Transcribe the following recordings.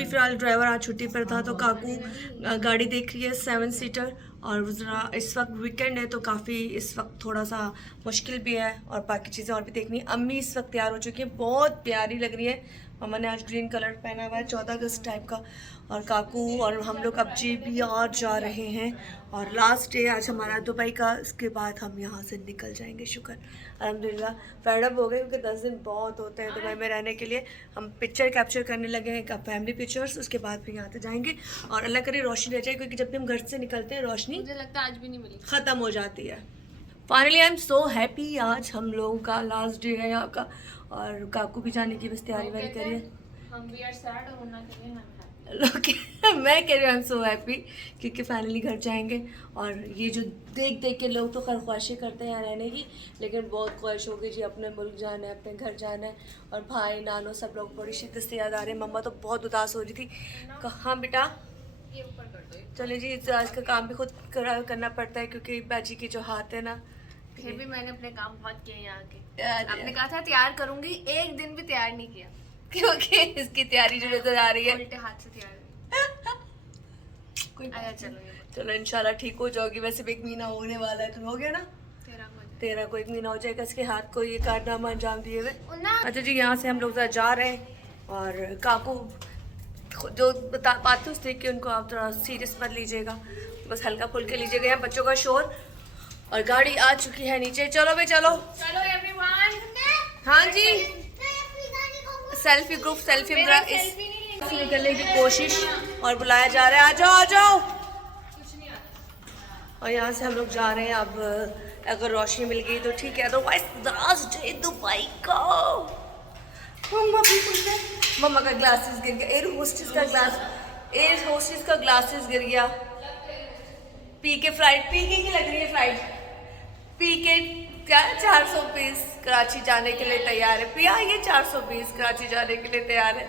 अभी फ़िलहाल ड्राइवर आज छुट्टी पर था, तो काकू गाड़ी देख रही है 7 सीटर। और ज़रा इस वक्त वीकेंड है तो काफ़ी इस वक्त थोड़ा सा मुश्किल भी है, और बाकी चीज़ें और भी देखनी है। अम्मी इस वक्त तैयार हो चुकी है, बहुत प्यारी लग रही है। मम्मा ने आज ग्रीन कलर पहना हुआ है 14 अगस्त टाइप का। और काकू और हम लोग अब JBR जा रहे हैं, और लास्ट डे आज हमारा दुबई का। इसके बाद हम यहाँ से निकल जाएंगे, शुक्र अल्हम्दुलिल्लाह। फेड अप हो गए क्योंकि 10 दिन बहुत होते हैं दुबई में रहने के लिए। हम पिक्चर कैप्चर करने लगे हैं, फैमिली पिक्चर्स, उसके बाद फिर यहाँ से जाएंगे। और अल्लाह करे रोशनी रह जाए, क्योंकि जब भी हम घर से निकलते हैं रोशनी मुझे लगता है आज भी नहीं मिली, ख़त्म हो जाती है। Finally I am so happy, आज हम लोगों का लास्ट डे है यहाँ का। और काकू भी जाने की बस तैयारी वारी करिए। हम भी आर सैड और होना चाहिए हम मैं कह रही हूँ आई एम सो हैप्पी, क्योंकि फाइनली घर जाएंगे। और ये जो देख देख के लोग तो खैर ख्वाहिशें करते हैं रहने की, लेकिन बहुत ख्वाहिश होगी जी अपने मुल्क जाना है, अपने घर जाना है। और भाई नानो सब लोग बड़ी शिद्दत से याद आ रहे हैं। मम्मा तो बहुत उदास हो रही थी। कहाँ बेटा, ये ऊपर कर दो। चले जी, आज का काम भी खुद करना पड़ता है, क्योंकि बाजी के जो हाथ है ना। फिर भी मैंने अपने काम बहुत किए यहाँ के। यार, आपने कहा था तैयार करूंगी, एक दिन भी तैयार नहीं किया। क्योंकि इसकी तैयारी जो नजर आ रही है। उल्टे हाथ से तैयार कोई आया। चलो ये चलो इंशाल्लाह ठीक हो जाओगी। वैसे भी एक महीना होने वाला है, तो हो गया ना 13 को 1 महीना हो जाएगा इसके हाथ को ये कारनामा अंजाम दिए हुए। अच्छा जी, यहाँ से हम लोग जा रहे हैं। और काकू जो बात थी उस देख के उनको आप थोड़ा सीरियस मत लीजिएगा, बस हल्का फुल्के लीजिएगा। यहाँ बच्चों का शोर, और गाड़ी आ चुकी है नीचे। चलो भाई चलो चलो एवरीवन। हाँ जी, सेल्फी ग्रुप, सेल्फी निकलने की कोशिश, और बुलाया जा रहा है आ जाओ आ जाओ। और यहाँ से हम लोग जा रहे हैं। अब अगर रोशनी मिल गई तो ठीक है, अदरवाइज लास्ट डे दुबई का। मम्मा का ग्लासेस गिर गया, एयर होस्टेस का ग्लासेस गिर गया। पी के की लग रही है फ्लाइट। पी के क्या 420 कराची जाने के लिए तैयार है। पिया ये 420 कराची जाने के लिए तैयार है।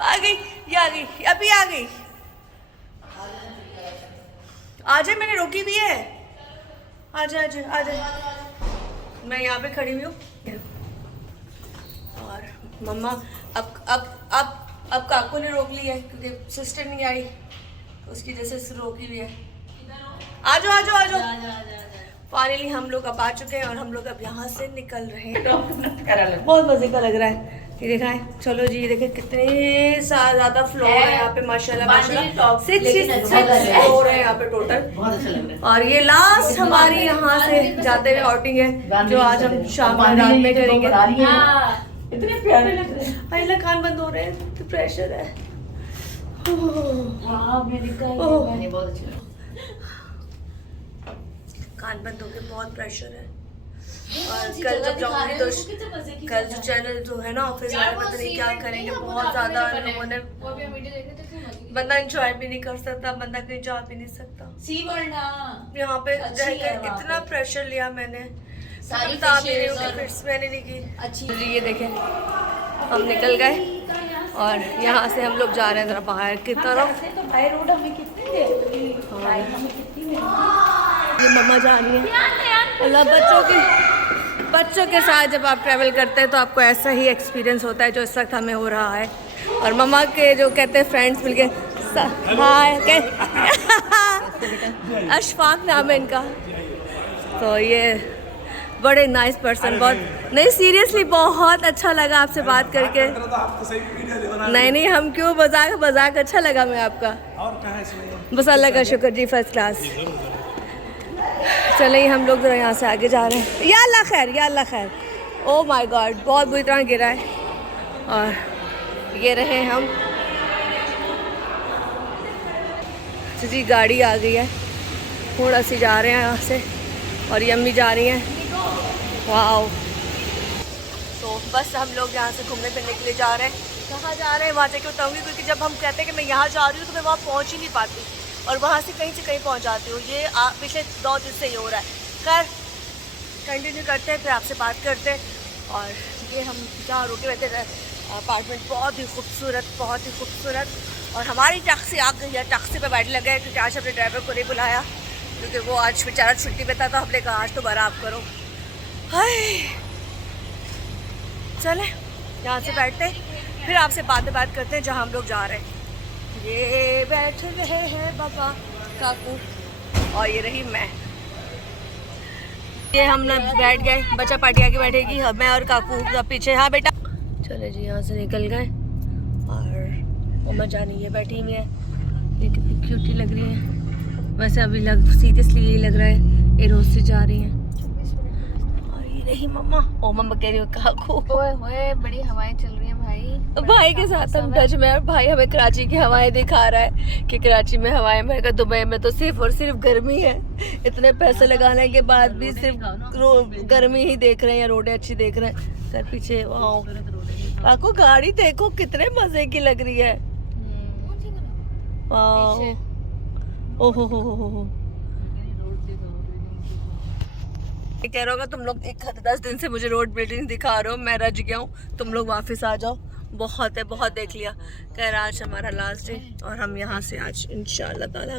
आ गई, ये आ गई, अभी आ गई। आजा, मैंने रोकी भी है। आजा आजा आजा, मैं यहाँ पे खड़ी हुई हूँ। और मम्मा अब काकू ने रोक ली है, क्योंकि सिस्टर नहीं आई, उसकी वजह से रोकी हुई है। आजो आजो आजो। फाइनली हम लोग अब आ चुके हैं, और हम लोग अब यहाँ से निकल रहे हैं। बहुत मजे का लग रहा है, ये देखा है। चलो जी, देखे कितने ज्यादा फ्लोर है यहाँ पे, माशाल्लाह माशाल्लाह। 6 फ्लोर है यहाँ पे टोटल। बहुत अच्छा लग रहा है। और ये लास्ट हमारी यहाँ से जाते हुए आउटिंग है, जो आज हम शाम रात में करेंगे। इतने प्यारे लग रहे हैं। पहले कान बंद हो रहे हैं, तो प्रेशर है। बहुत अच्छे लग कान बंद होके बहुत प्रेशर है। और कल जब जाऊंगी तो कल जो चैनल जो है ना ऑफिस वाले, पता नहीं क्या करेंगे। बहुत ज्यादा लोगों ने, वो भी हम वीडियो देख रहे थे, कितनी मजे की। बंदा एंजॉय भी नहीं कर सकता, बंदा कहीं जा भी नहीं सकता। सी वर्ल्ड यहाँ पे अच्छी है रहकर वहाँ इतना पे। प्रेशर लिया मैंने, सारी बता भी रही हूँ fishes कि फिट्स मैंने नहीं की। अच्छी जी ये देखें, हम निकल गए, और यहाँ से हम लोग जा रहे हैं जरा बाहर की तरफ। तो बाय रोड हमें कितनी देर, हमें कितनी देर। ये मम्मा जा रही है। अल्लाह, बच्चों के साथ जब आप ट्रैवल करते हैं तो आपको ऐसा ही एक्सपीरियंस होता है जो इस वक्त हमें हो रहा है। और मम्मा के जो कहते हैं फ्रेंड्स मिल गए, हाय अशफाक नाम है इनका। तो ये बड़े नाइस पर्सन, बहुत नहीं सीरियसली बहुत अच्छा लगा आपसे बात करके। नहीं हम क्यों, मजाक अच्छा लगा मैं आपका। बस अल्लाह का शुक्र जी, फर्स्ट क्लास। चलिए हम लोग जरा यहाँ से आगे जा रहे हैं। या अल्लाह खैर। ओ माय गॉड, बहुत बुरी तरह गिरा है। और ये रहे हम। तो जी गाड़ी आ गई है, थोड़ा सी जा रहे हैं यहाँ से, और यम्मी जा रही हैं। वाओ, तो बस हम लोग यहाँ से घूमने फिरने के लिए जा रहे हैं। कहाँ जा रहे हैं वहाँ जाके बताऊँगी, क्योंकि जब हम कहते हैं कि मैं यहाँ जा रही हूँ तो मैं वहाँ पहुँच ही नहीं पाती, और वहाँ से कहीं पहुँच जाती हूँ। ये पिछले 2 दिन से ही हो रहा है। खैर कंटिन्यू करते हैं, फिर आपसे बात करते हैं। और ये हम जहाँ रुके हुए थे अपार्टमेंट बहुत ही खूबसूरत। और हमारी टैक्सी आ गई है, टैक्सी पे बैठ लगे, क्योंकि आज हमने ड्राइवर को नहीं बुलाया, क्योंकि वो आज बेचारा छुट्टी पे था। तो हमने कहा आज तो बराबर करो। हाय, चले यहाँ से बैठते, फिर आपसे बात करते हैं जहाँ हम लोग जा रहे हैं। ये बैठ रहे हैं बाबा काकू और ये रही मैं। ये हम ना बैठ गए, बच्चा पार्टी आके बैठेगी, मैं और काकू जब पीछे। हाँ बेटा चले जी, यहाँ से निकल गए और उमर जानी ये बैठी हुई है, ये कितनी क्यूटी लग रही है। वैसे अभी सीरियसली यही लग रहा है ये रोज से जा रही है। और ये रही मम्मा। ओ मम्मा कह रही हो काकू। ओए होए बड़ी हवाएं चल रही हैं भाई। भाई के साथ हम टच में, और भाई हमें कराची की हवाएं दिखा रहा है कि कराची में हवाएं। मैं कहा दुबई में तो सिर्फ और सिर्फ गर्मी है, इतने पैसे लगाने के बाद भी सिर्फ गर्मी ही देख रहे हैं, या रोडें अच्छी देख रहे हैं। सर पीछे वाओ काकू गाड़ी देखो कितने मजे की लग रही है। वाओ ओहो हो। कह रहा होगा तुम लोग 10 दिन से मुझे रोड बिल्डिंग दिखा रहे हो, मैं रज गया हूँ, तुम लोग वापस आ जाओ। बहुत है, बहुत देख लिया। कह रहा आज हमारा लास्ट डे और हम यहाँ से आज इंशाल्लाह ताला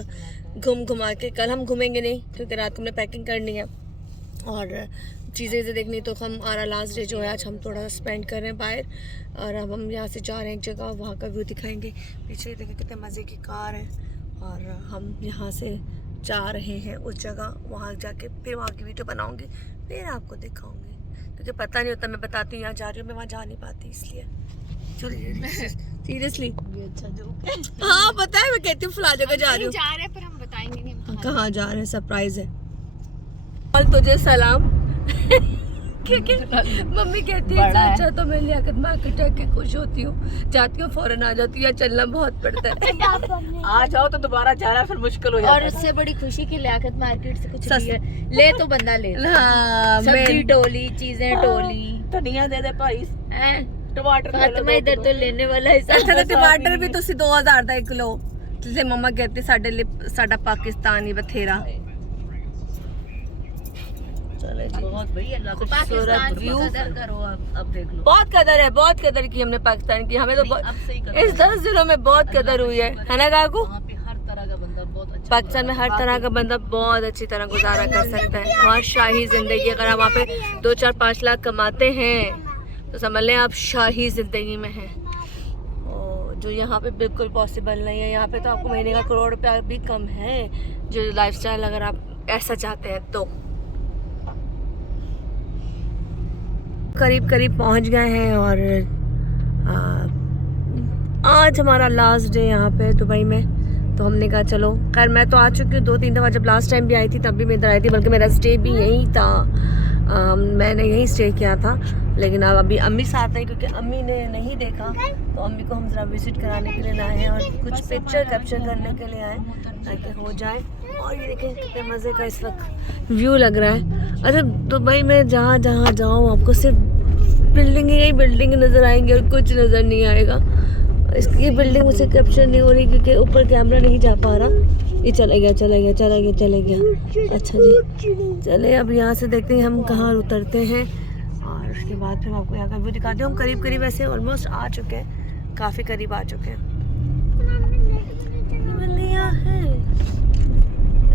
घुमा के, कल हम घूमेंगे नहीं क्योंकि रात को हमने पैकिंग करनी है और चीज़ें देखनी, तो हम हमारा लास्ट डे जो है आज हम थोड़ा स्पेंड कर रहे हैं बाहर। और अब हम यहाँ से जा रहे हैं एक जगह, वहाँ का व्यू दिखाएंगे। पीछे देखें कितने मज़े की कार है और हम यहाँ से जा रहे हैं उस जगह, वहाँ जाके फिर वहाँ की वीडियो बनाऊंगी, फिर आपको दिखाऊंगी क्योंकि पता नहीं होता। मैं बताती हूँ यहाँ जा रही हूँ, मैं वहाँ जा नहीं पाती इसलिए। सीरियसली अच्छा जोक। हाँ पता है, मैं कहती हूँ फला जगह जा रही हूँ। जा रहे हैं पर हम बताएंगे नहीं। कहाँ जा रहे हैं, सरप्राइज है। और तुझे सलाम क्योंकि मम्मी कहती है अच्छा तो मैं लियाकत मार्केट के खुश होती हूँ, जाती हूँ फौरन आ जाती हूँ, चलना बहुत पड़ता है। आ जाओ तो दोबारा जाना फिर मुश्किल हो जाता है। और उससे बड़ी खुशी की लियाकत मार्केट से कुछ ले तो बंदा ले। हाँ सब्जी टोली, चीजें टोली, धनिया दे दे भाई, टमाटर मैं इधर तो लेने वाला है। अच्छा तो टमाटर भी तुसी 2000 ਦਾ 1 किलो, जिसे मम्मा कहती साडे लिए साडा पाकिस्तानी बथेरा। चले जी, बहुत भाई अल्लाह को पाकिस्तान व्यू करो। अब देख लो, बहुत कदर है, बहुत कदर की हमने पाकिस्तान की। हमें तो अब सही कदर इस 10 दिनों में बहुत कदर हुई है ना काकू। वहाँ पे हर तरह का बंदा बहुत अच्छा, पाकिस्तान में हर तरह का बंदा बहुत अच्छी तरह गुजारा कर सकता है। वहाँ शाही जिंदगी, अगर आप वहाँ पे 2, 4, 5 लाख कमाते हैं तो समझ लें आप शाही जिंदगी में हैं, जो यहाँ पे बिल्कुल पॉसिबल नहीं है। यहाँ पे तो आपको महीने का 1 करोड़ रुपया भी कम है, जो लाइफस्टाइल अगर आप ऐसा चाहते हैं तो। करीब पहुँच गए हैं और आज हमारा लास्ट डे यहाँ पे दुबई में। तो हमने कहा चलो, खैर मैं तो आ चुकी हूँ 2-3 दफ़ा, जब लास्ट टाइम भी आई थी तब भी मैं इधर आई थी, बल्कि मेरा स्टे भी यहीं था। मैंने यहीं स्टे किया था, लेकिन अब अभी अम्मी साथ नहीं क्योंकि अम्मी ने नहीं देखा, तो अम्मी को हम ज़रा विज़िट कराने के लिए आए हैं और कुछ पिक्चर कैप्चर करने के लिए आए ताकि हो जाए। और ये देखें कितने मज़े का इस वक्त व्यू लग रहा है। अच्छा दुबई में जहाँ जाओ आपको सिर्फ बिल्डिंग नज़र आएंगी और कुछ नज़र नहीं आएगा। इसकी बिल्डिंग मुझसे कैप्चर नहीं हो रही क्योंकि ऊपर कैमरा नहीं जा पा रहा। ये चले गया। अच्छा जी चले, अब यहाँ से देखते हैं हम कहाँ उतरते हैं और उसके बाद फिर आपको यहाँ का व्यू दिखाते हैं। हम करीब ऐसे ऑलमोस्ट आ चुके हैं, काफ़ी करीब आ चुके हैं।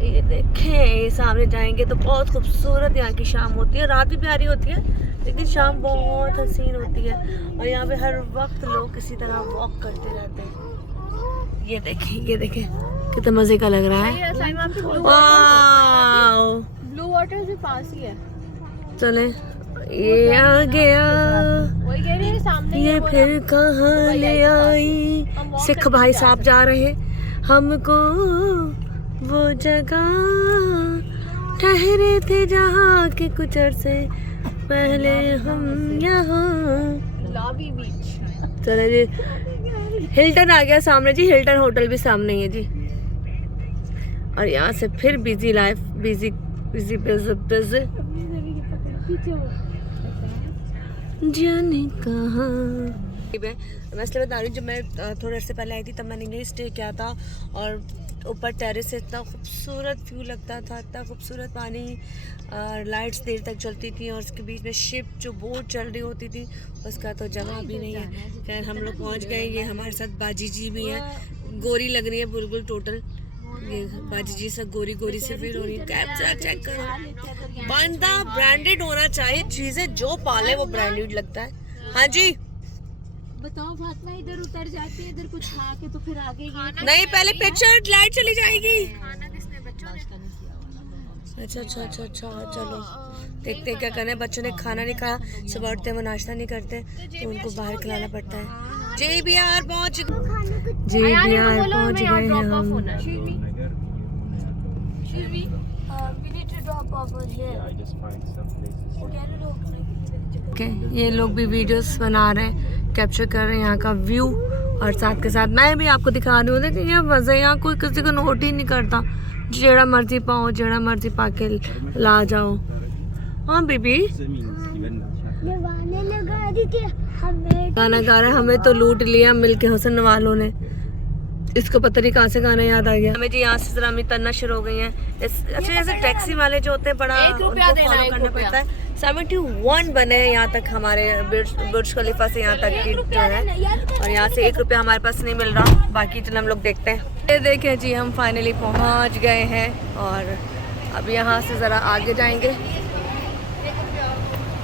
ये देखें, सामने जाएंगे तो बहुत खूबसूरत यहाँ की शाम होती है। रात भी प्यारी होती है लेकिन शाम बहुत हसीन होती है और यहाँ पे हर वक्त लोग किसी तरह वॉक करते रहते हैं। ये देखें कितना मजे का लग रहा है। वाओ, ब्लू वाटर भी पास ही है। चले, ये आ गया, वही कह रही है सामने ये फिर कहाँ ले आई। सिख भाई साहब जा रहे हमको वो जगह ठहरे थे जहाँ के कुछ अरसे पहले हम यहाँ। लॉबी बीच। चले जी, हिल्टन आ गया सामने जी, हिल्टन होटल भी सामने ही है जी। और यहाँ से फिर बिजी लाइफ, बिजी जाने कहाँ। मैं इसलिए बता रही हूँ, जब मैं थोड़े अर्से पहले आई थी तब मैंने यही स्टे किया था और ऊपर टेरेस से इतना खूबसूरत व्यू लगता था, इतना खूबसूरत पानी, लाइट्स देर तक चलती थी और उसके बीच में शिप जो बोट चल रही होती थी, उसका तो जगह भी नहीं है। खैर हम लोग पहुँच गए। ये हमारे साथ बाजी जी भी है, गोरी लग रही है बिल्कुल टोटल। ये बाजी जी सब गोरी से फिर हो रही है। कैप्चर चेक करो, बंदा ब्रांडेड होना चाहिए, चीज़ें जो पाले वो ब्रांडेड लगता है। हाँ जी बताओ फातिमा, इधर उतर जाते हैं, इधर कुछ खा के तो फिर आगे नहीं, पहले पिक्चर लाइट चली जाएगी। खाना किसने, बच्चों ने? अच्छा अच्छा अच्छा अच्छा, चलो देखते हैं क्या करना है। बच्चों ने खाना नहीं खाया, सुबह उठते हैं वो नाश्ता नहीं करते, तो उनको बाहर खिलाना पड़ता है। जी बिहार पहुँच गए हम। ये लोग भी वीडियोस बना रहे हैं, कैप्चर कर रहे हैं यहाँ का व्यू, और साथ के साथ मैं भी आपको दिखा रही हूँ। देखिए ये मज़े, यहाँ कोई किसी को नोट ही नहीं करता, जेड़ा मर्जी पाओ, जेड़ा मर्जी पाके ला जाओ। हाँ बेबी, गाना गा रहे, हमें तो लूट लिया मिलके हुसन वालों ने। इसको पता नहीं कहाँ से गाना याद आ गया हमें जी। यहाँ से जरा हमें तरना शुरू हो गई है। अच्छा, जैसे टैक्सी वाले जो होते हैं बड़ा उनको फॉलो करना पड़ता है। 71 बने यहाँ तक हमारे बुर्ज खलीफा से यहाँ तक की जो है, और यहाँ से 1 रुपया हमारे पास नहीं मिल रहा। बाकी चलो हम लोग देखते हैं। ये देखें जी, हम फाइनली पहुँच गए हैं, और अब यहाँ से ज़रा आगे जाएंगे।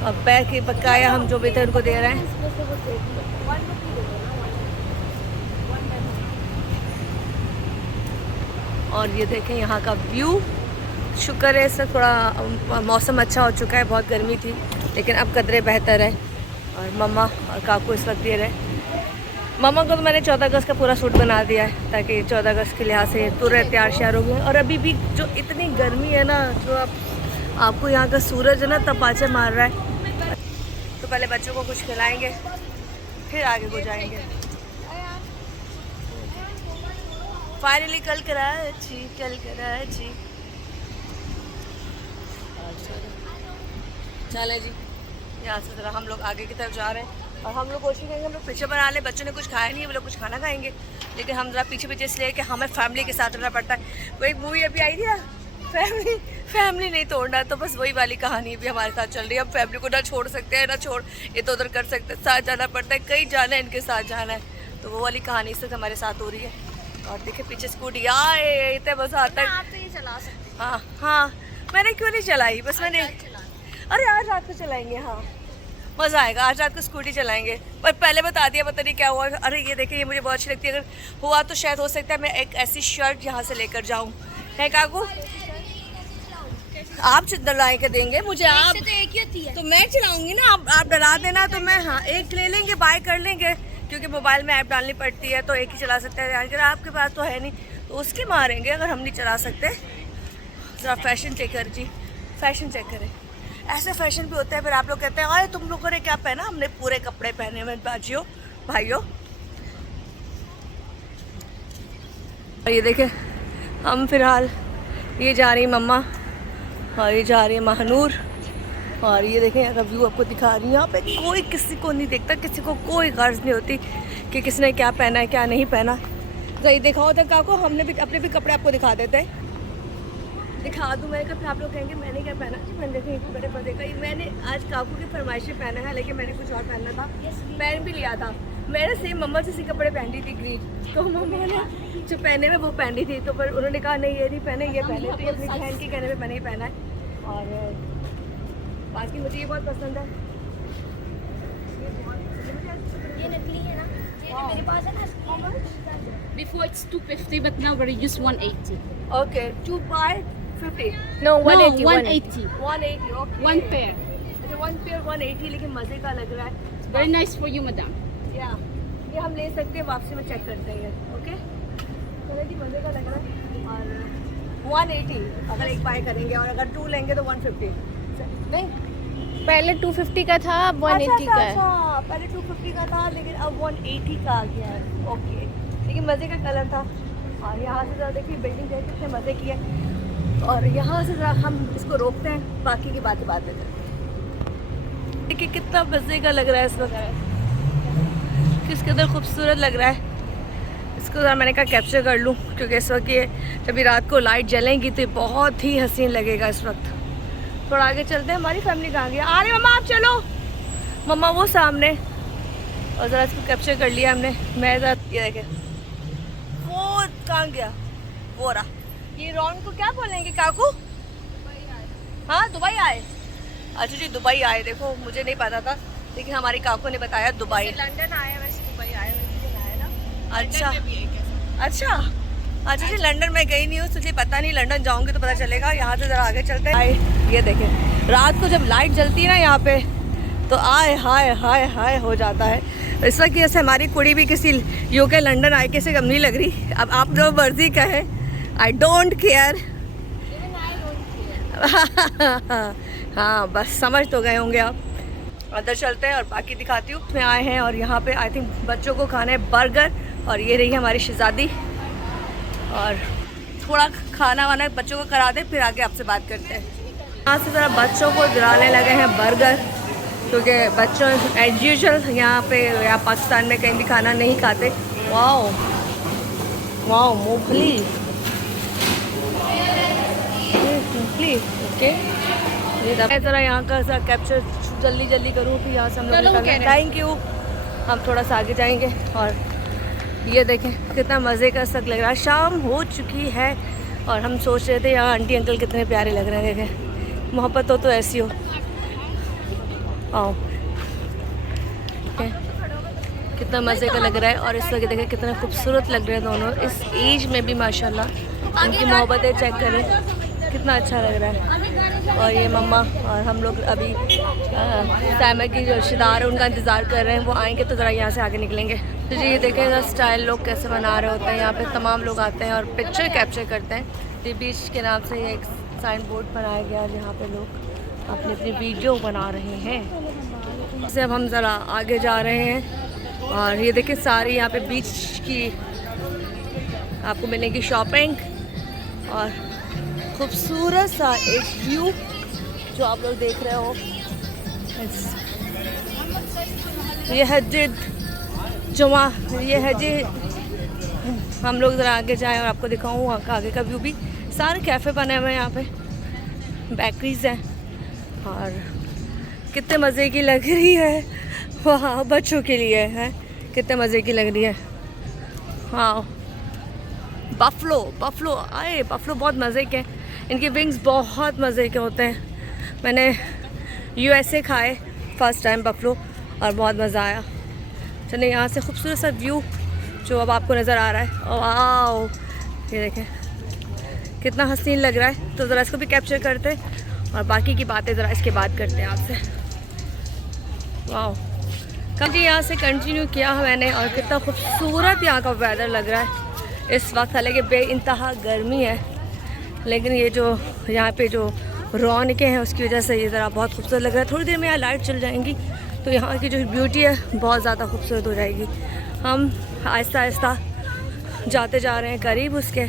अब पैर की बकाया हम जो भी थे उनको दे रहे हैं। और ये देखें यहाँ का व्यू। शुक्र है इससे थोड़ा मौसम अच्छा हो चुका है, बहुत गर्मी थी लेकिन अब कदरे बेहतर है। और मम्मा और काकू इस वक्त दे रहे। मम्मा को तो मैंने 14 अगस्त का पूरा सूट बना दिया है, ताकि 14 अगस्त के लिहाज से पूरे तैयार श्यार हो गए। और अभी भी जो इतनी गर्मी है ना, जो आपको यहाँ का सूरज है ना तपाचे मार रहा है। तो पहले बच्चों को कुछ खिलाएंगे, फिर आगे को जाएंगे। फाइनली कल कराची। चले जी, यहाँ से ज़रा हम लोग आगे की तरफ जा रहे हैं, और हम लोग कोशिश करेंगे हम लोग पीछे बना लें। बच्चों ने कुछ खाया नहीं है, वो लोग कुछ खाना खाएंगे, लेकिन हम ज़रा पीछे पीछे इसलिए कि हमें फैमिली के साथ रहना पड़ता है। वो एक मूवी अभी आई थी ना, फैमिली नहीं तोड़ना, तो बस वही वाली कहानी भी हमारे साथ चल रही है। अब फैमिली को ना छोड़ सकते हैं, ना छोड़ इधर उधर कर सकते हैं, साथ जाना पड़ता है। कहीं जाना है, इनके साथ जाना है, तो वो वाली कहानी इस वक्त हमारे साथ हो रही है। और देखिए पीछे स्कूटी आए, इतना मज़ा आता है। आप तो ये चला सकते हाँ हाँ, मैंने क्यों नहीं चलाई, बस मैंने, अरे आज रात को चलाएंगे। हाँ मज़ा आएगा, आज रात को स्कूटी चलाएंगे। पर पहले बता दिया, पता नहीं क्या हुआ। अरे ये देखिए, ये मुझे बहुत अच्छी लगती है। अगर हुआ तो शायद हो सकता है मैं एक ऐसी शर्ट यहाँ से लेकर जाऊँ, है काकू? आप डला के देंगे मुझे, आप तो एक ही होती है। तो मैं चलाऊंगी ना, आप डला देना तो मैं, हाँ एक ले लेंगे, बाय कर लेंगे, क्योंकि मोबाइल में ऐप डालनी पड़ती है, तो एक ही चला सकते हैं। अगर आपके पास तो है नहीं तो उसके मारेंगे, अगर हम नहीं चला सकते। ज़रा फैशन चेक कर जी, फैशन चेक करें। ऐसे फैशन भी होता है, फिर आप लोग कहते हैं अरे तुम लोगों ने क्या पहना, हमने पूरे कपड़े पहने हुए बाजियों भाइयों। और ये देखें, हम फिलहाल ये जा रही मम्मा, और ये जा रही है महानूर, और ये देखें यहाँ का व्यू आपको दिखा रही हूँ। यहाँ पे कोई किसी को नहीं देखता, किसी को कोई गर्ज नहीं होती कि किसने क्या पहना है क्या नहीं पहना। सही देखा होता काको, हमने भी अपने भी कपड़े आपको दिखा देते हैं। दिखा दूँ मैंने कहा, फिर आप लोग कहेंगे मैंने क्या पहना जी। मैंने देखें बड़े पते का, मैंने आज काकू की फरमाइश से पहना है, लेकिन मैंने कुछ और पहनना था, पहन भी लिया था। मैंने सेम मम्मा जैसी कपड़े पहनी थी ग्रीन, तो मम्मा ने जो पहने में वो पहनी थी, तो पर उन्होंने कहा नहीं ये नहीं पहने, ये पहने। तो ये अपनी बहन के कहने में मैंने ही पहना है। और बाकी मुझे ये बहुत पसंद है, ये नकली है ना, ये जो मेरे पास है ना। Before it's 250, but now we're just 180. Okay 2 by 50 No, 180 180. 180 okay. One pair. अच्छा 1 पेयर 180, लेकिन मज़े का लग रहा है। Very nice for you, madam. या ये हम ले सकते हैं, वापसी में चेक करते हैं। ओके चलो जी, मज़े का लग रहा है। और 180 अगर एक बाय करेंगे, और अगर 2 लेंगे तो 150 नहीं। पहले 250 का था, अब 180 का है। अच्छा, पहले 250 का था, लेकिन अब 180 का आ गया है। ओके, लेकिन मज़े का कलर था। और यहाँ से ज़रा देखिए बिल्डिंग देख कितने मज़े की है। और यहाँ से ज़रा हम इसको रोकते हैं, बाकी की बातें बाद में करते हैं। देखिए कितना मज़े का लग रहा है इस वक्त, किस कदर खूबसूरत लग रहा है। इसको ज़रा मैंने कहा कैप्चर कर लूँ, क्योंकि इस वक्त ये जब रात को लाइट जलेंगी तो बहुत ही हसीन लगेगा इस वक्त। थोड़ा आगे चलते हैं। हमारी फैमिली कहाँ गई? आ रही मम्मा, आप चलो। मम्मा वो सामने, और ज़रा इसको कैप्चर कर लिया हमने। मैं ज़रा ये देखें, वो कहाँ गया, वो रहा। ये राउंड को क्या बोलेंगे काकू? हाँ दुबई आए। अच्छा जी दुबई आए, देखो मुझे नहीं पता था, लेकिन हमारी काकू ने बताया दुबई। लंदन आया, वैसे अच्छा अच्छा अच्छा जी, लंदन में गई नहीं हूँ इसलिए पता नहीं, लंदन जाऊंगी तो पता चलेगा। यहाँ से ज़रा आगे चलते हैं। ये देखें रात को जब लाइट जलती है ना यहाँ पे तो आय हाय हाय हाय हो जाता है। इस वक्त जैसे हमारी कुड़ी भी किसी यूके लंदन आए से कम नहीं लग रही। अब आप जो मर्जी कहे, आई डोंट केयर। हाँ बस समझ तो गए होंगे आप। अंदर चलते हैं और बाकी दिखाती हूँ। मैं आए हैं और यहाँ पे आई थिंक बच्चों को खाना है बर्गर, और ये रही है हमारी शहजादी। और थोड़ा खाना वाना बच्चों को करा दे, फिर आगे आपसे बात करते हैं। यहाँ से ज़रा बच्चों को दिलाने लगे हैं बर्गर, क्योंकि बच्चों एज यूजुअल यहाँ पे या पाकिस्तान में कहीं भी खाना नहीं खाते। वाओ वाओ मूंगफली ओके। ये ज़रा यहाँ का सा कैप्चर जल्दी जल्दी करूँ, फिर यहाँ से हम लोग थैंक यू। हम थोड़ा सा आगे जाएंगे और ये देखें कितना मज़े का सक लग रहा है। शाम हो चुकी है और हम सोच रहे थे यहाँ आंटी अंकल कितने प्यारे लग रहे हैं। देखें मोहब्बत हो तो ऐसी हो। आओ कितना मज़े का लग रहा है। और इस वक्त देखें कितना खूबसूरत लग रहे हैं दोनों इस एज में भी माशाल्लाह। उनकी मोहब्बतें चेक करें कितना अच्छा लग रहा है। और ये मम्मा और हम लोग अभी साइमा की जो रिश्तेदार है उनका इंतज़ार कर रहे हैं, वो आएंगे तो ज़रा यहाँ से आगे निकलेंगे। तो जी ये देखें स्टाइल लोग कैसे बना रहे होते हैं। यहाँ पे तमाम लोग आते हैं और पिक्चर कैप्चर करते हैं। दी बीच के नाम से ये एक साइन बोर्ड बनाया गया जहाँ पे लोग अपनी अपनी वीडियो बना रहे हैं। इससे अब हम ज़रा आगे जा रहे हैं और ये देखें सारी यहाँ पे बीच की आपको मिलेगी शॉपिंग और खूबसूरत सा एक व्यू जो आप लोग देख रहे हो। ये है जिद जुमा, ये है जी। हम लोग ज़रा आगे जाएं और आपको दिखाऊं वहाँ का आगे का व्यू भी। सारे कैफ़े बने हुए हैं यहाँ पे, बेकरीज हैं और कितने मज़े की लग रही है। वहाँ बच्चों के लिए है, कितने मज़े की लग रही है। हाँ बफलो बफलो आए, बफलो बहुत मज़े के, इनके विंग्स बहुत मज़े के होते हैं। मैंने USA खाए फर्स्ट टाइम बफलो और बहुत मज़ा आया। चलिए यहाँ से खूबसूरत सा व्यू जो अब आपको नज़र आ रहा है। वाओ ये देखें कितना हसीन लग रहा है। तो ज़रा इसको भी कैप्चर करते हैं और बाकी की बातें ज़रा इसके बाद करते हैं आपसे। वाओ कल जी यहाँ से कंटिन्यू किया मैंने और कितना खूबसूरत यहाँ का वेदर लग रहा है इस वक्त। हालांकि बेइंतहा गर्मी है, लेकिन ये जो यहाँ पे जो रौनकें हैं उसकी वजह से ये ज़रा बहुत खूबसूरत लग रहा है। थोड़ी देर में यहाँ लाइट चल जाएंगी तो यहाँ की जो ब्यूटी है बहुत ज़्यादा खूबसूरत हो जाएगी। हम आहिस्ता आहिस्ता जाते जा रहे हैं करीब उसके,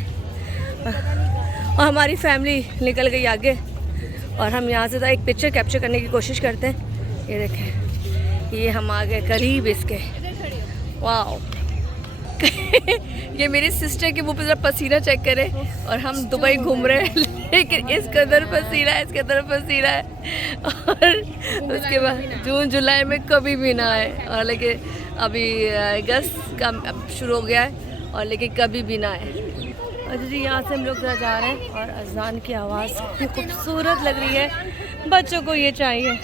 और हमारी फैमिली निकल गई आगे और हम यहाँ से एक पिक्चर कैप्चर करने की कोशिश करते हैं। ये देखें ये हम आ गए करीब इसके। वाओ ये मेरी सिस्टर के मुँह पे ज़रा पसीना चेक करें और हम दुबई घूम रहे हैं लेकिन इस कदर पसीना है, इस कदर पसीना है। और उसके बाद जून जुलाई में कभी भी ना आए, और लेकिन अभी अगस्त का शुरू हो गया है और लेकिन कभी भी ना आए। अच्छा जी यहाँ से हम लोग जा रहे हैं और अजान की आवाज़ कितनी खूबसूरत लग रही है। बच्चों को ये चाहिए।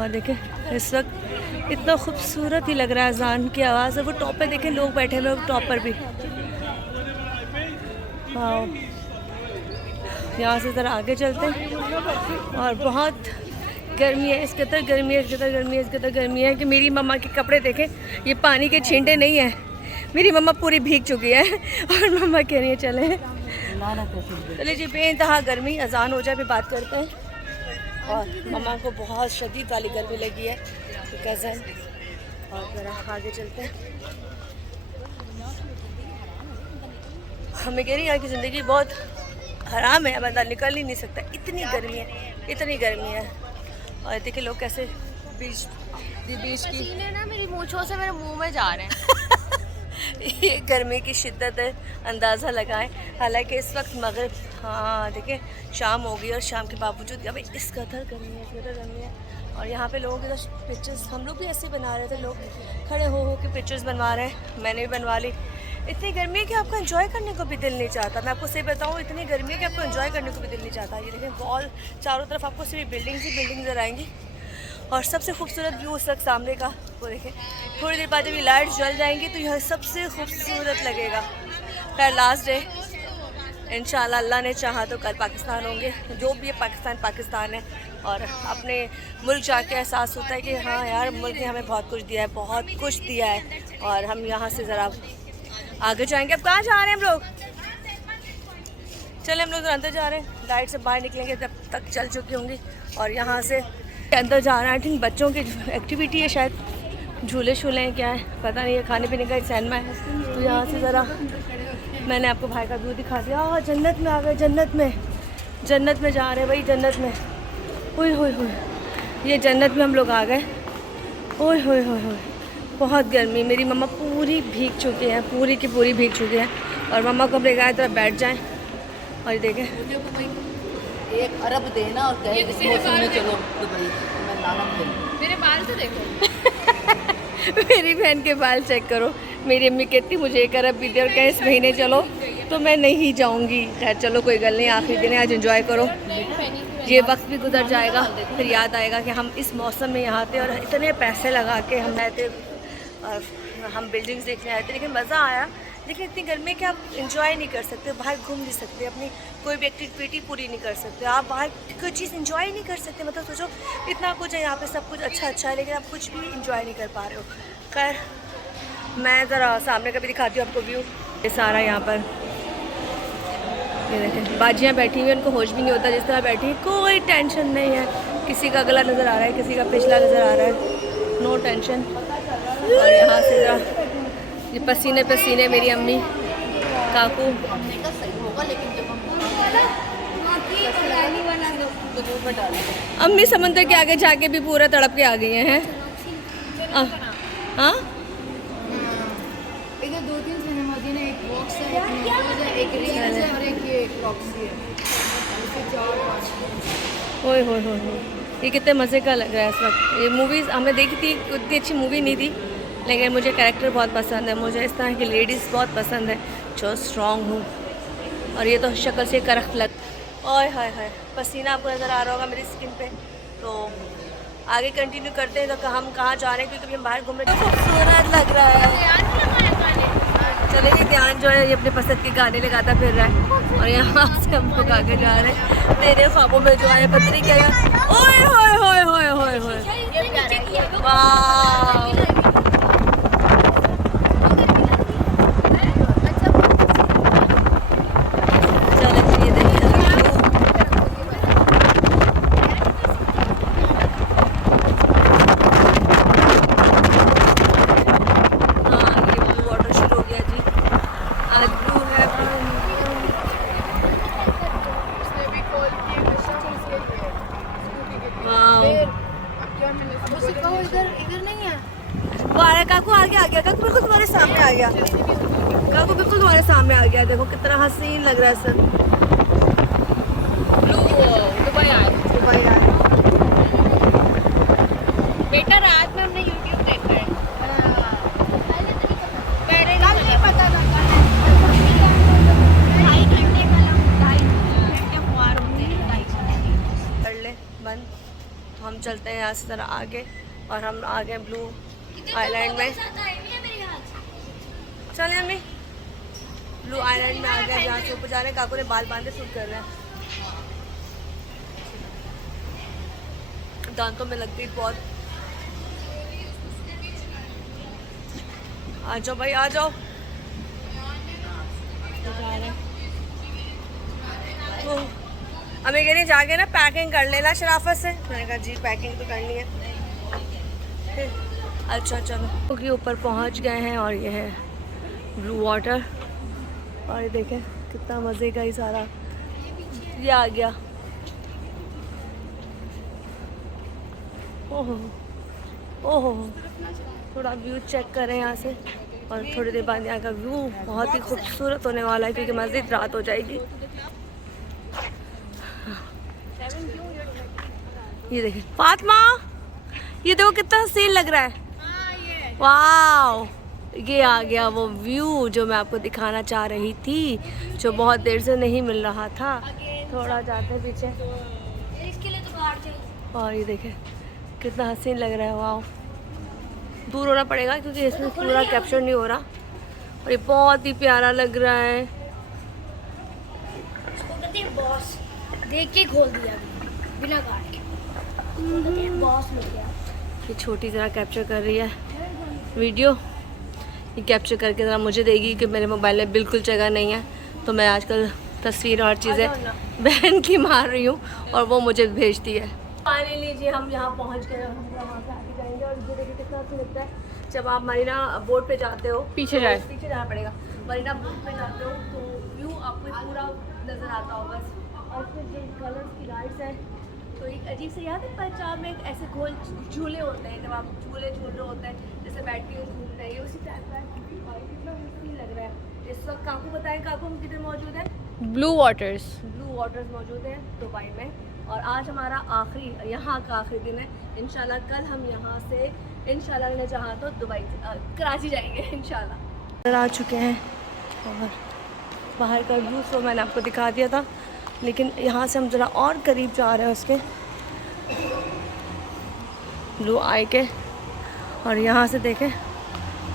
और देखें इस वक्त इतना खूबसूरत ही लग रहा है अजान की आवाज़। और वो टॉप पे देखें लोग बैठे हुए टॉप पर भी। हाँ यहाँ से ज़रा आगे चलते हैं और बहुत गर्मी है, इस कदर गर्मी है, इस कदर गर्मी है, इस कदर गर्मी है कि मेरी मम्मा के कपड़े देखें ये पानी के छींटे नहीं हैं। मेरी मम्मा पूरी भीग चुकी है और मम्मा कह रही है चले चलिए जी। बेइंतहा गर्मी, अजान हो जाए फिर बात करते हैं। और मम्मा को बहुत शदीद वाली गर्मी लगी है तो कज़न, और ज़रा आगे चलते हैं। हमें कह रही है यहाँ की ज़िंदगी बहुत हराम है, बंदा निकल ही नहीं सकता, इतनी गर्मी है, इतनी गर्मी है। और देखिए लोग कैसे बीच की ना मेरी मूंछों से मेरे मुंह में जा रहे हैं। ये गर्मी की शिद्दत है, अंदाज़ा लगाएं। हालांकि इस वक्त मगरिब, हाँ देखिए शाम हो गई और शाम के बावजूद अभी इस कदर गर्मी है, इस कदर गर्मी है। और यहाँ पे लोगों के साथ पिक्चर्स हम लोग भी ऐसे बना रहे थे, लोग खड़े हो के पिक्चर्स बनवा रहे हैं, मैंने भी बनवा ली। इतनी गर्मी है कि आपको एंजॉय करने को भी दिल नहीं चाहता। मैं आपको सही बताऊँ, इतनी गर्मी है कि आपको एंजॉय करने को भी दिल नहीं चाहता। ये देखें वॉल चारों तरफ आपको सिर्फ बिल्डिंग्स ही बिल्डिंग नजर आएंगी और सबसे खूबसूरत व्यू उस वक्त सामने का वो देखें। थोड़ी देर बाद जब ये लाइट जल जाएंगी तो यह सबसे खूबसूरत लगेगा। खैर लास्ट डे इंशाल्लाह, अल्लाह ने चाहा तो कल पाकिस्तान होंगे। जो भी है पाकिस्तान है, और अपने मुल्क जाके एहसास होता है कि हाँ यार मुल्क ने हमें बहुत कुछ दिया है, बहुत कुछ दिया है, और हम यहाँ से ज़रा आगे जाएंगे। अब कहाँ जा रहे हैं हम लोग? चले हम लोग अंदर जा रहे हैं, लाइट से बाहर निकलेंगे तब तक चल चुकी होंगी। और यहाँ से अंदर जा रहे हैं, आई थिंक बच्चों की एक्टिविटी है शायद, झूले शूले हैं क्या है पता नहीं है, खाने पीने का एक सिनेमा है। तो यहाँ से ज़रा मैंने आपको भाई का व्यू दिखा दिया। जन्नत में आ गए, जन्नत में जा रहे हैं भाई, जन्नत में। ओए होए होए, ये जन्नत में हम लोग आ गए। ओए होए होए होए, बहुत गर्मी। मेरी मम्मा पूरी भीग चुकी हैं, पूरी की पूरी भीग चुकी हैं। और मम्मा को हम लेकर आए तो बैठ जाएं। और ये देखें, 1 अरब देना और कहे इस मौसम में चलो दुबई, मैं नाम दूँ। मेरे बाल तो देखो। मेरी बहन के बाल चेक करो। मेरी अम्मी कहती मुझे 1 अरब भी दे और कहे इस महीने चलो, तो मैं नहीं जाऊंगी। खैर चलो कोई गल नहीं, आखिरी दिन है, आज एंजॉय करो। ये वक्त भी गुजर जाएगा, फिर याद आएगा कि हम इस मौसम में यहाँ थे और इतने पैसे लगा के हम आए थे, और हम बिल्डिंग्स देखने आए थे। लेकिन मज़ा आया। लेकिन इतनी गर्मी कि आप इंजॉय नहीं कर सकते, बाहर घूम नहीं सकते, अपनी कोई भी एक्टिविटी पूरी नहीं कर सकते, आप बाहर कोई चीज़ इंजॉय नहीं कर सकते। मतलब सोचो इतना कुछ है यहाँ पे, सब कुछ अच्छा है, लेकिन आप कुछ भी इंजॉय नहीं कर पा रहे हो। खैर मैं ज़रा सामने का भी दिखाती हूँ आपको व्यू। ये सारा यहाँ पर ये देखें, बाजियाँ बैठी हुई हैं, उनको होश भी नहीं होता जिस तरह बैठी, कोई टेंशन नहीं है। किसी का गला नज़र आ रहा है, किसी का पिछला नज़र आ रहा है, नो टेंशन। और यहाँ से ज़रा ये पसीने पसीने मेरी अम्मी काकू। हमने का सही होगा, लेकिन जब हम अम्मी समंदर के आगे जाके भी पूरा तड़प के आ गई हैं। हाँ इधर 2-3 सिनेमा ने, एक बॉक्स है, एक रील्स है और एक ये प्रॉक्सी है। ओए होए होए होए, ये कितने मज़े का लग रहा है इस वक्त। ये मूवीज़ हमने देखी थी, उतनी अच्छी मूवी नहीं थी, लेकिन मुझे कैरेक्टर बहुत पसंद है। मुझे इस तरह की लेडीज़ बहुत पसंद है जो स्ट्रॉन्ग हूँ। और ये तो शक्ल से करख लग। ओए हाय हाय, पसीना आपको नज़र आ रहा होगा मेरी स्किन पे। तो आगे कंटिन्यू करते हैं, तो हम कहाँ जा रहे हैं, क्योंकि हम बाहर घूम रहे हैं। खूबसूरत लग रहा है। चलिए ध्यान जो है ये अपने पसंद के गाने लगाता फिर रहा है। और यहाँ से हम लोग आगे जा रहे हैं, तेरे ख्वाबों में जो आए पत्नी क्या है। ओए होए होए होए होए होए, वाह। काकू आगे आ गया, काकू बिल्कुल तुम्हारे सामने आ गया, काकू बिल्कुल तुम्हारे सामने आ गया। देखो कितना हसीन लग रहा है सर। दुबई आए बेटा, रात में हमने यूट्यूब देखा है, पहले नहीं पता था। 2.5 घंटे कर ले बंद। तो हम चलते हैं यहाँ से ज़रा आगे, और हम आ गए ब्लू आइलैंड में। चले हमें ब्लू आइलैंड में आ गए, जहाँ से ऊपर जा रहे हैं। काकू ने बाल बांधे शूट कर रहे हैं, दांतों में लग गई बहुत। आ जाओ भाई आ जाओ। तो हमें कह रही जाके ना पैकिंग कर लेना शराफत से। मैंने कहा जी पैकिंग तो करनी है। अच्छा चलो, क्योंकि ऊपर पहुंच गए हैं, और ये है ब्लू वाटर। और ये देखें कितना मज़े का ही सारा ये आ गया। ओहो ओहो, थोड़ा व्यू चेक करें यहाँ से, और थोड़ी देर बाद यहाँ का व्यू बहुत ही खूबसूरत होने वाला है, क्योंकि मज़ीद रात हो जाएगी। ये देखिए फातिमा, ये देखो कितना हसीन लग रहा है। वाह, ये आ गया वो व्यू जो मैं आपको दिखाना चाह रही थी, जो बहुत देर से नहीं मिल रहा था। थोड़ा जाते पीछे, और ये देखें कितना हसीन लग रहा है। वाह, दूर होना पड़ेगा क्योंकि इसमें पूरा कैप्चर नहीं हो रहा। और ये बहुत ही प्यारा लग रहा है। इसको कहते हैं बॉस, देख के खोल दिया बिना काट के। इसको कहते हैं बॉस लग गया। ये छोटी ज़रा कैप्चर कर रही है वीडियो। ये कैप्चर करके ज़रा मुझे देगी कि मेरे मोबाइल में बिल्कुल जगह नहीं है, तो मैं आजकल तस्वीर और चीज़ें बहन की मार रही हूँ और वो मुझे भेजती है। फाइनली जी हम यहाँ पहुँच गए, हम वहाँ से आगे जाएंगे। और ये देखिए कितना अच्छा लगता है जब आप मरीना बोट पे जाते हो। पीछे जाना पड़ेगा। मरीना बोट पे जाते हो तो व्यू आपको पूरा नज़र आता होगा। और फिर जो कलर्स की लाइट्स हैं तो एक अजीब से, याद है पंजाब में एक ऐसे गोल झूले होते हैं, जब आप झूले झूल रहे होते हैं जैसे बैठ के झूलते हैं, ये उसी टाइप का है। और कितना हसीन लग रहा है। इस वक्त काकू बताएं, काकू हम किधर मौजूद है? ब्लू वाटर्स मौजूद है दुबई में। और आज हमारा आखिरी, यहाँ का आखिरी दिन है। इंशाल्लाह कल हम यहाँ से इंशाल्लाह ने चाहा तो दुबई कराची जाएंगे इंशाल्लाह। आ चुके हैं और बाहर का व्यू तो मैंने आपको दिखा दिया था, लेकिन यहाँ से हम ज़रा और करीब जा रहे हैं उसके ब्लू आई के। और यहाँ से देखें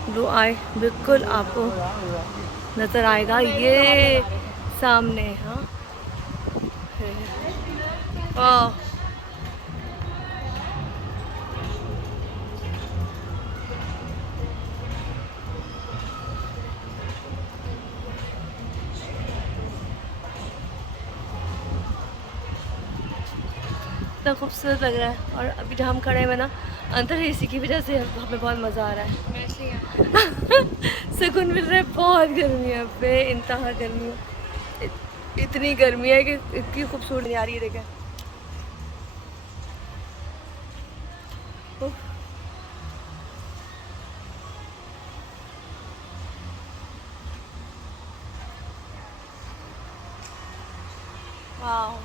ब्लू आई बिल्कुल आपको नज़र आएगा ये सामने। हाँ, वाह, इतना खूबसूरत लग रहा है। और अभी जहाँ हम खड़े हैं ना, अंदर एसी की वजह से हमें बहुत मज़ा आ रहा है। सुकून मिल रहा है। बहुत गर्मी है, बेइंतहा गर्मी है। इतनी गर्मी है कि इतनी खूबसूरत नहीं आ रही है। देखें, वाह।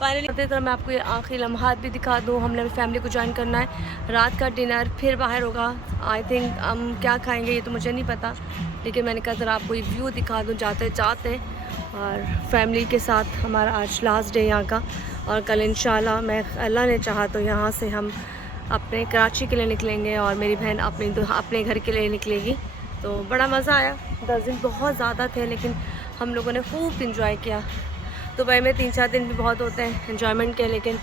फाइनली तो मैं आपको ये आखिरी लम्हात भी दिखा दूँ। हमने अपनी फैमिली को ज्वाइन करना है। रात का डिनर फिर बाहर होगा। आई थिंक हम क्या खाएंगे ये तो मुझे नहीं पता, लेकिन मैंने कहा ज़रा आपको ये व्यू दिखा दूँ जाते जाते। और फैमिली के साथ हमारा आज लास्ट डे यहाँ का। और कल इंशाल्लाह मैं, अल्लाह ने चाहा तो यहाँ से हम अपने कराची के लिए निकलेंगे और मेरी बहन अपने घर के लिए निकलेगी। तो बड़ा मज़ा आया। 10 दिन बहुत ज़्यादा थे, लेकिन हम लोगों ने खूब इंजॉय किया। दुबई में 3-4 दिन भी बहुत होते हैं एंजॉयमेंट के, लेकिन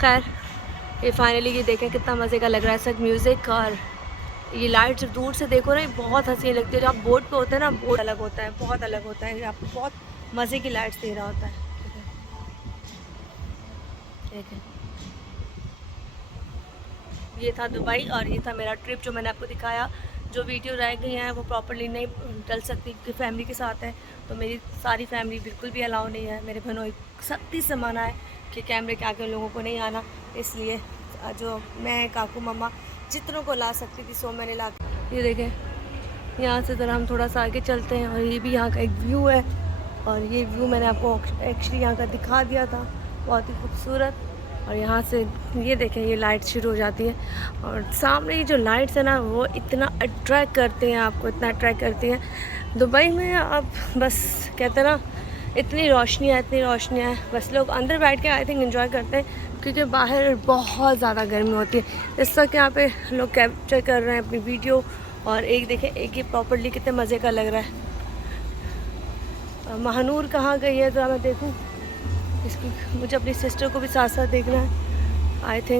खैर ये फाइनली ये देखें कितना मज़े का लग रहा है। सब म्यूज़िक और ये लाइट जब दूर से देखो ना, ये बहुत हंसी लगती है। जब आप बोट पे होते हैं ना, बोट अलग होता है, बहुत अलग होता है। आपको बहुत मज़े की लाइट्स दे रहा होता है। देखें, ये था दुबई और ये था मेरा ट्रिप जो मैंने आपको दिखाया। जो वीडियो रह गई हैं वो प्रॉपर्ली नहीं डल सकती क्योंकि फैमिली के साथ है, तो मेरी सारी फैमिली बिल्कुल भी अलाउ नहीं है। मेरे बहनों सख्ती से मना है कि कैमरे के आगे लोगों को नहीं आना, इसलिए जो मैं काकू मम्मा जितनों को ला सकती थी सो मैंने ला। ये देखें, यहाँ से ज़रा हम थोड़ा सा आगे चलते हैं और ये भी यहाँ का एक व्यू है। और ये व्यू मैंने आपको एक्चुअली यहाँ का दिखा दिया था, बहुत ही खूबसूरत। और यहाँ से ये देखें, ये लाइट शुरू हो जाती है और सामने ये जो लाइट्स है ना, वो इतना अट्रैक्ट करती हैं आपको, इतना अट्रैक्ट करती हैं। दुबई में अब बस कहते हैं ना, इतनी रोशनी है, बस लोग अंदर बैठ के आई थिंक एंजॉय करते हैं क्योंकि बाहर बहुत ज़्यादा गर्मी होती है। इस वक्त यहाँ पे लोग कैप्चर कर रहे हैं अपनी वीडियो। और एक देखें, एक ये प्रॉपर्ली कितने मज़े का लग रहा है। महानूर कहाँ गई है ज़रा मैं देखूँ इसकी, मुझे अपनी सिस्टर को भी साथ साथ देखना है। I think